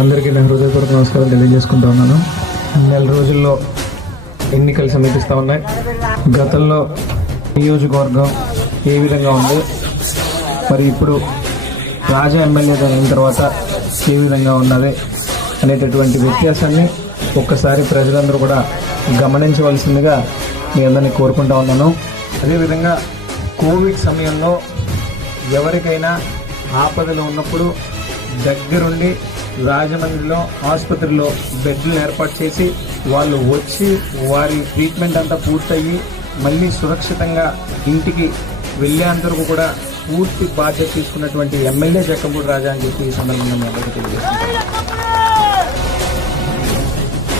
అందరికీ నా హృదయపూర్వక నమస్కారం తెలియజేసుకుంటా ఉన్నాను. నెల రోజుల్లో ఎన్నికలు సమీపిస్తూ ఉన్నాయి. గతంలో నియోజకవర్గం ఏ విధంగా ఉంది, మరి ఇప్పుడు రాజా ఎమ్మెల్యేగా అయిన తర్వాత ఏ విధంగా ఉన్నది అనేటటువంటి వ్యత్యాసాన్ని ఒక్కసారి ప్రజలందరూ కూడా గమనించవలసిందిగా మీ అందరినీ కోరుకుంటా ఉన్నాను. అదేవిధంగా కోవిడ్ సమయంలో ఎవరికైనా ఆపదలు ఉన్నప్పుడు దగ్గరుండి రాజమండ్రిలో ఆసుపత్రిలో బెడ్లు ఏర్పాటు చేసి వాళ్ళు వచ్చి వారి ట్రీట్మెంట్ అంతా పూర్తయ్యి మళ్ళీ సురక్షితంగా ఇంటికి వెళ్ళేంతవరకు కూడా పూర్తి బాధ్యత తీసుకున్నటువంటి ఎమ్మెల్యే జక్కంపూడి రాజా అని చెప్పి ఈ సందర్భంగా మీ అందరికీ తెలియజేస్తున్నాను.